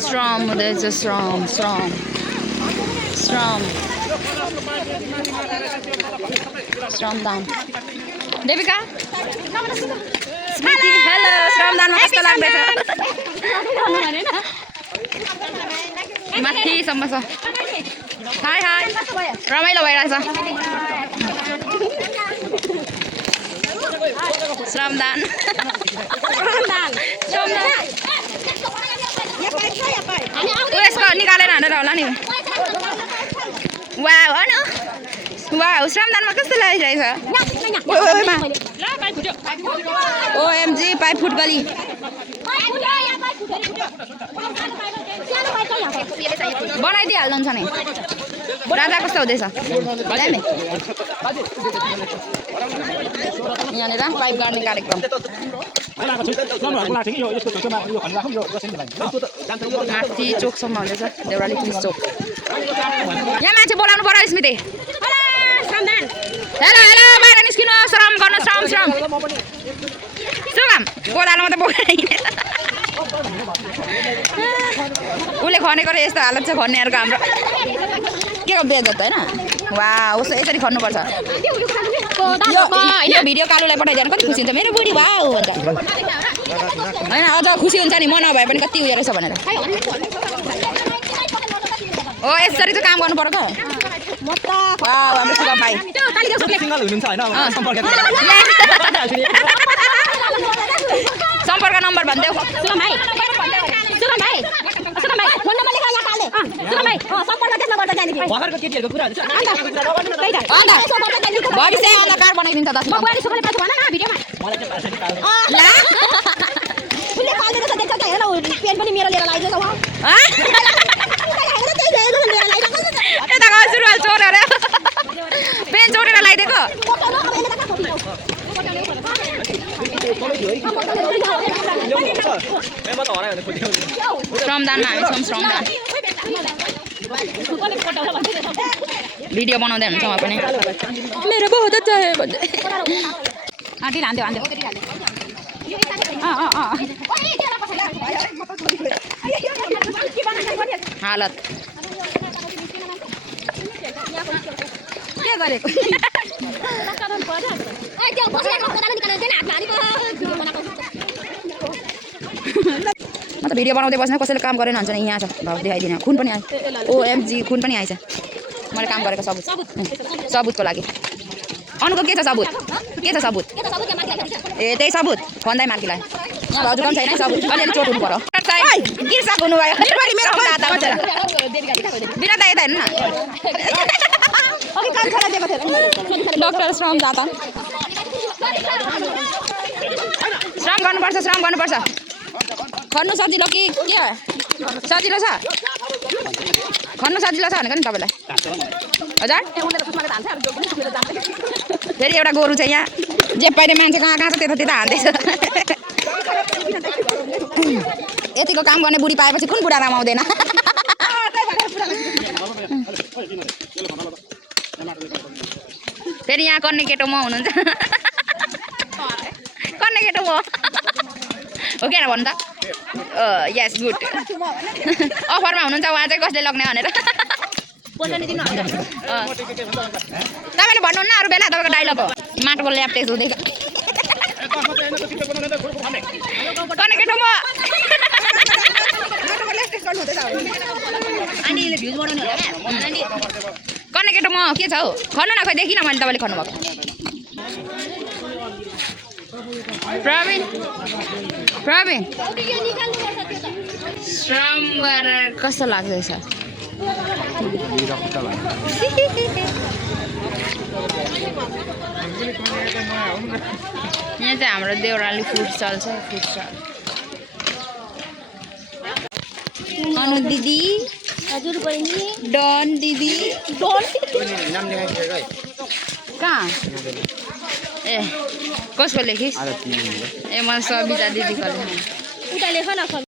श्रम हुँदैछ श्रम श्रम श्रम श्रमदान देविका स्मृति हेलो श्रमदानमा कस्तो लाग्दैछ माथिसम्म छ हाई हाई रमाइलो भइरहेछ श्रमदान यसको निकालेर हानेर होला नि वाउ अनु वाउ श्रमदानमा कस्तो लागिरहेछ ओएमजी पाइप फुट गली बनाइदिइहाल्नुहुन्छ नि राजा कस्तो हुँदैछ यहाँनिर पाइप गाड्ने कार्यक्रम माथि चोकसम्म हुँदैछ देउराली पुलिस चोक यहाँ मान्छे बोलाउनु पर्यो स्मृति हेलो हेलो बाहिर निस्किनु श्रम गर्नु श्रम श्रम सुगाम गोदालो मात्रै बोकाइ उसले खनेको यस्तो हालत छ खन्नेहरूको हाम्रो के को बेजत होइन वा उसो यसरी खन्नुपर्छ यो भिडियो कालुलाई पठाइदिएर कति खुसी हुन्छ मेरो बुढी वाउ भन्छ होइन अझ खुसी हुन्छ नि म नभए पनि कति उयो रहेछ भनेर हो यसरी चाहिँ काम गर्नु पर्यो त हाम्रो सुगा भाइ सम्पर्क नम्बर भनिदेऊ भविष्य अन्धकार बनाइदिन्छ सुरुवाल चोरेर पेन चोरेर लगाइदिएको श्रमदानमा हामी छौँ श्रमदान भिडियो बनाउँदै हुन्छ म पनि मेरो बहुत चाहियो भन्दै ढिल हान्थ्यो हालत के गरेको म त भिडियो बनाउँदै बस्न कसैले काम गरेन भन्छ नि यहाँ छ भाउ देखाइदिने खुन पनि आयो ओएमजी खुन पनि आएछ मैले काम गरेको सबुतको लागि अनुको के छ सबुत ए त्यही सबुत भन्दै मार्कीलाई यहाँ भाउजू कम छैन सबुत अलिअलि चोट हुनु पर्यो गिर्साक हुनुभयो बिना त यता हेर्नु न डक्टर श्रम जाता श्रम गर्नुपर्छ खन्नु सजिलो कि के सजिलो छ खन्नु सजिलो छ भनेको नि तपाईँलाई हजुर फेरि एउटा गोरु छ यहाँ जे पाइने मान्छे कहाँ छ त्यता हान्दैछ यतिको काम गर्ने बुढी पाएपछि कुन बुढा रमाउँदैन फेरि यहाँ कर्ने केटो म हुनुहुन्छ कर्ने केटो म हो कि भन्नु त यस गुड अफरमा हुनुहुन्छ उहाँ चाहिँ कसले लग्ने भनेर तपाईँले भन्नुहुन्न अरू बेला तपाईँको डाइलग हो माटोको ल्याप टेस्ट हुँदै कर्ने केटो म कर्ने केटो म के छ हौ खन्नु न खोइ देखिनँ मैले तपाईँले खन्नु भएको प्रवीण श्रम गरेर कस्तो लाग्दैछ यहाँ चाहिँ हाम्रो देउराली फुड स्टल छ फुड स्टल अनु दिदी हजुर बहिनी डन दिदी कहाँ ए कसको लेखिस् ए म सबिता दिदीको लेख